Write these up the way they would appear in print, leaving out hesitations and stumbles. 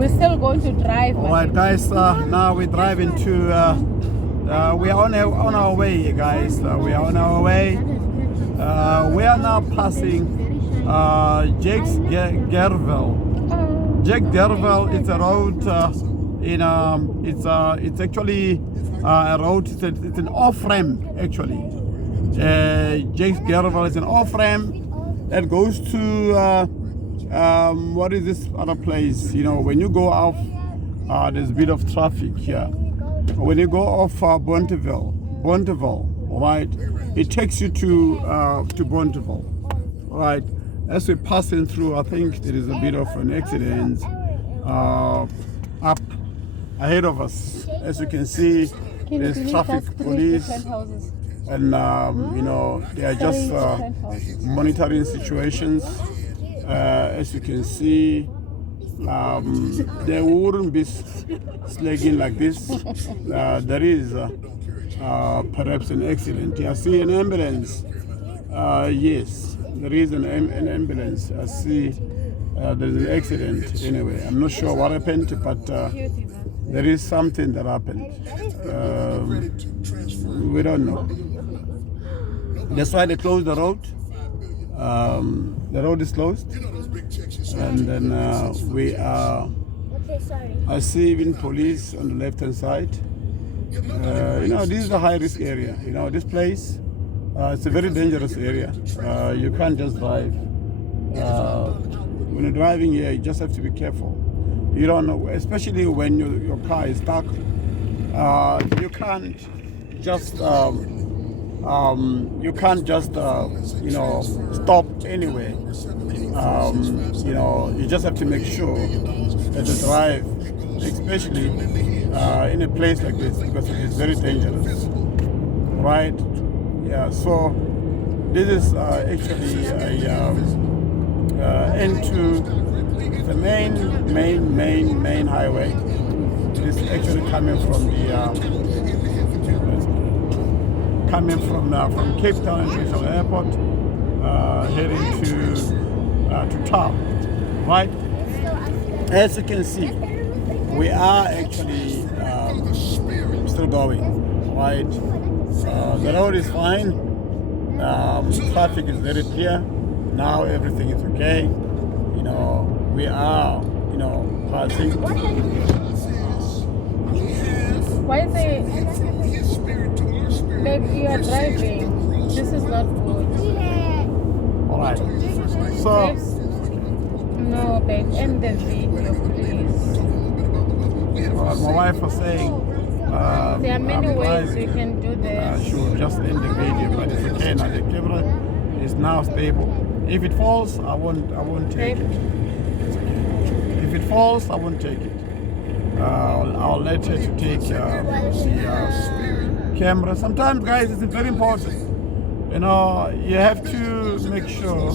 We're still going to drive. All right, guys. Now we're driving to. We are on our way, guys. We are on our way. We are now passing Jake's Trvel. Jake's Trvel. It's a road it's actually a road. It's an off ramp actually. Jake's Trvel is an off ramp that goes to what is this other place? You know, when you go off, there's a bit of traffic here. When you go off Trvel, right? It takes you to Trvel, right? As we're passing through, I think there is a bit of an accident up ahead of us. As you can see, there's traffic police, and you know, they are just monitoring situations. As you can see, they wouldn't be slagging like this. There is perhaps an accident. I see an ambulance. Yes, there is an ambulance. I see there's an accident. Anyway, I'm not sure what happened, but there is something that happened. We don't know. That's why they closed the road. The road is closed, and then we are. I see even police on the left-hand side. You know, this is a high-risk area. You know, this place, it's a very dangerous area. You can't just drive. When you're driving here, you just have to be careful. You don't know, especially when your car is stuck. You can't just you know, stop anyway. You know, you just have to make sure that you drive, especially in a place like this, because it is very dangerous, right? Yeah. So this is actually into the main highway. It is actually coming from the from Cape Town International Airport, heading to Trvel, right? As you can see, we are actually still going, right? The road is fine. Traffic is very clear. Now everything is okay. You know, we are, you know, passing. Why is it? Babe, you are driving. This is not good. Alright. So. No, babe, end the video, please. My wife was saying. There are many ways you can do this. She will just end the video, but it's okay now. The camera is now stable. If it falls, I won't take it. It's okay. If it falls, I won't take it. I'll let her to take the camera. Sometimes, guys, it's very important. You know, you have to make sure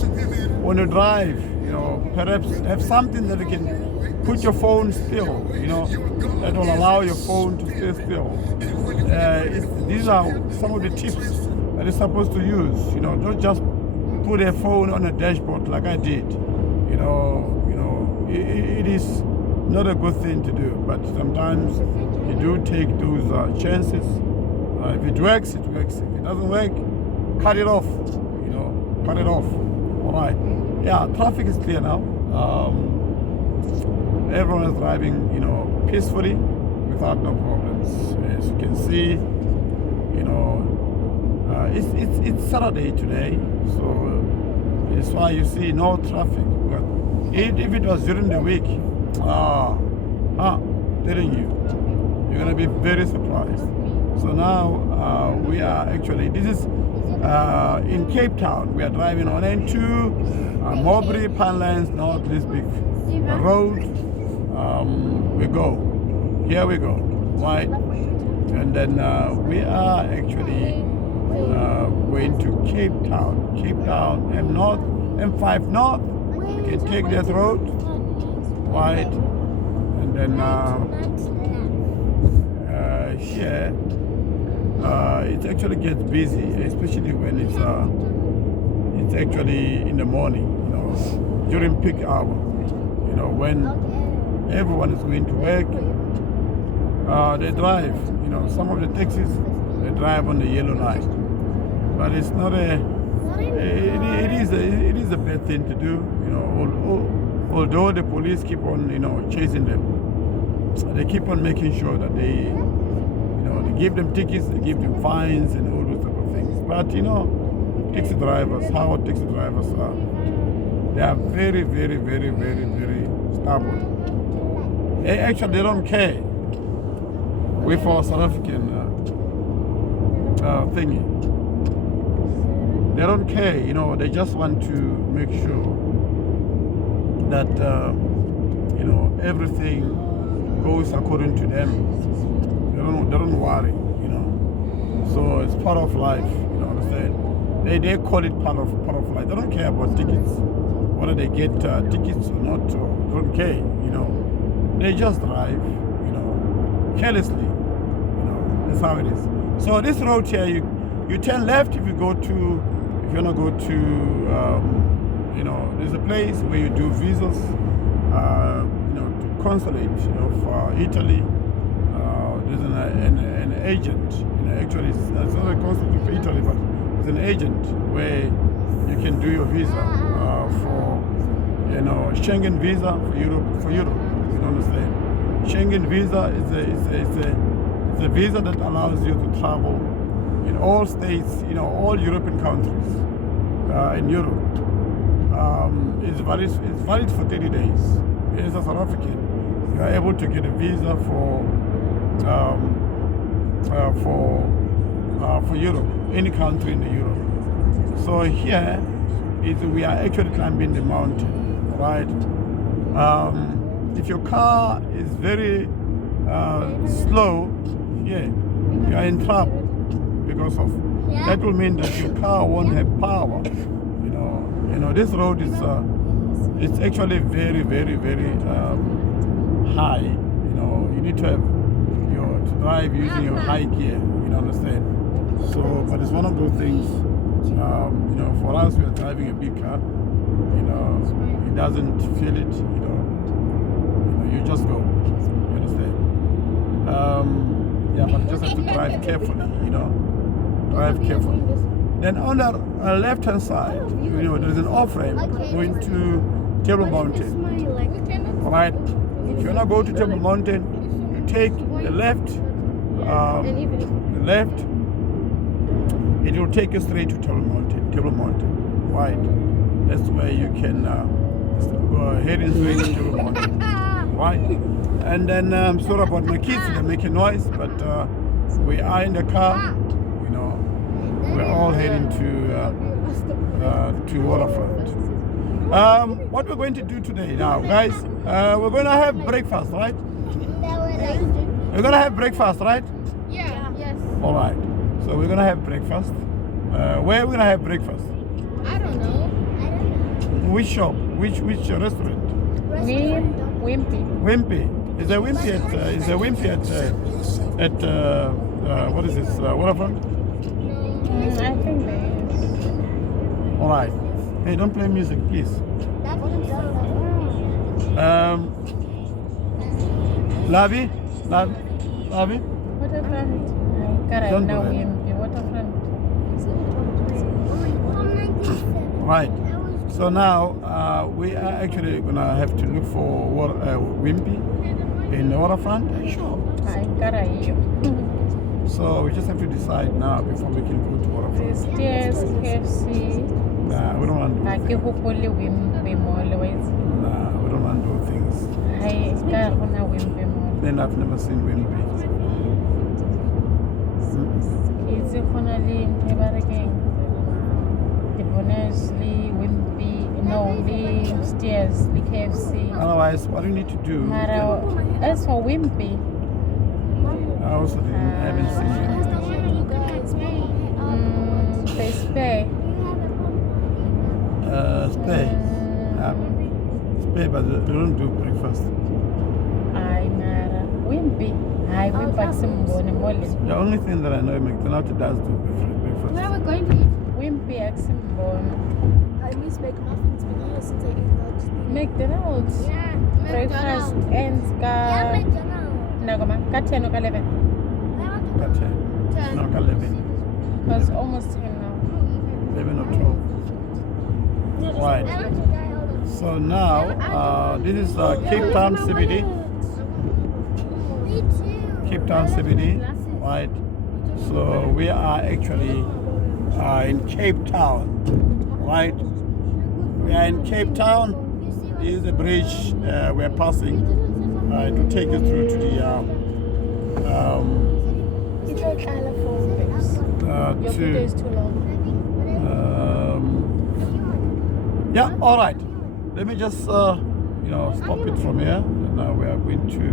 when you drive, you know, perhaps have something that you can put your phone still, you know, that will allow your phone to stay still. These are some of the tips that you're supposed to use. You know, don't just put a phone on a dashboard like I did. You know, it is not a good thing to do, but sometimes you do take those chances. If it works, it works. If it doesn't work, cut it off. You know, cut it off. All right. Yeah, traffic is clear now. Everyone is driving, you know, peacefully without no problems. As you can see, you know, it's Saturday today, so it's why you see no traffic. But if it was during the week, telling you, you're gonna be very surprised. So now we are actually, this is in Cape Town. We are driving on N2, Mowbray, Pinelands, North Lisbon Road. We go. Here we go. Right? And then we are actually going to Cape Town. Cape Town, M5 North. We can take that road. Right? And then here, it actually gets busy, especially when it's actually in the morning, you know, during peak hour, you know, when Everyone is going to work. They drive. You know, some of the taxis, they drive on the yellow line. But it's not a. It is a bad thing to do. You know, although the police keep on, you know, chasing them, they keep on making sure that they, you know, they give them tickets, they give them fines, and all those type of things. But you know, taxi drivers, how taxi drivers are, they are very, very, very, very, very stubborn. They don't care with our South African thingy. They don't care, you know, they just want to make sure that, you know, everything goes according to them. They don't worry, you know. So it's part of life, you know what I'm saying? They call it part of life. They don't care about tickets, whether they get tickets or not, or they don't care, you know. They just drive, you know, carelessly, you know. That's how it is. So this road here, you turn left if you go to. If you want to go to, you know, there's a place where you do visas, you know, to consulate of Italy. There's an agent, you know, actually it's not a consulate of Italy, but it's an agent where you can do your visa for, you know, Schengen visa for Europe. You don't understand? Schengen visa is a visa that allows you to travel in all states, you know, all European countries in Europe. It's valid for 30 days. As a South African, you are able to get a visa for Europe, any country in Europe. So here we are actually climbing the mountain, right? If your car is very slow, yeah, you are in trouble. Because of that will mean that your car won't have power. You know this road is it's actually very, very, very high. You know, you need to have to drive using your high gear. You know, understand? So, but it's one of those things. You know, for us, we are driving a big car. You know, it doesn't feel it. You know, you just go. You understand? Yeah, but you just have to drive carefully. You know. Drive carefully. Then on the left-hand side, you know, there's an off-ramp going to Trvel Mountain. Right? If you want to go to Trvel Mountain, you take the left. It will take you straight to Trvel Mountain. Right? That's where you can go heading straight to Trvel Mountain. Right? And then sorry about my kids, they're making noise, but we are in the car. We're all heading to Waterfront. What we're going to do today now, guys, we're going to have breakfast, right? We're going to have breakfast, right? Yeah. Yes. All right. So we're going to have breakfast. Where are we going to have breakfast? I don't know. Which shop? Which restaurant? Wimpy. Is there Wimpy at what is this? Waterfront? I think there is. All right. Hey, don't play music, please. Lavi? Waterfront. Don't do it. Waterfront. Right. So now we are actually gonna have to look for Wimpy in the Waterfront. Sure. So we just have to decide now before we can go to Waterfront. Stairs, KFC. Nah, we don't want to do things. Nah, we don't want to do things. Then I've never seen Wimpy. Stairs, the KFC. Otherwise, what do you need to do? As for Wimpy. I also haven't seen it. They spare. Spare, but they don't do breakfast. Wimpy. The only thing that I know McDonald's does do breakfast. Where are we going to eat? Wimpy Aximbon. I miss McMuffins. It's been years since I ate that thing. McDonald's. Yeah, Breakfast ends Yeah, ka McDonald's. ka 10 or ka 11. Got 10. No, got 11. Because almost 10 now. 11 or 12. Right. I want to die all of So now, this is Cape Town CBD. Me too. Cape Town CBD. Right. So we are actually in Cape Town. Right. We are in Cape Town. This is the bridge we're passing to take us through to the It's like xylophone, babes. Your video is too long. yeah, all right. Let me just stop it from here. And now we are going to.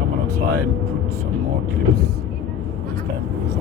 I'm gonna try and put some more clips this time. So.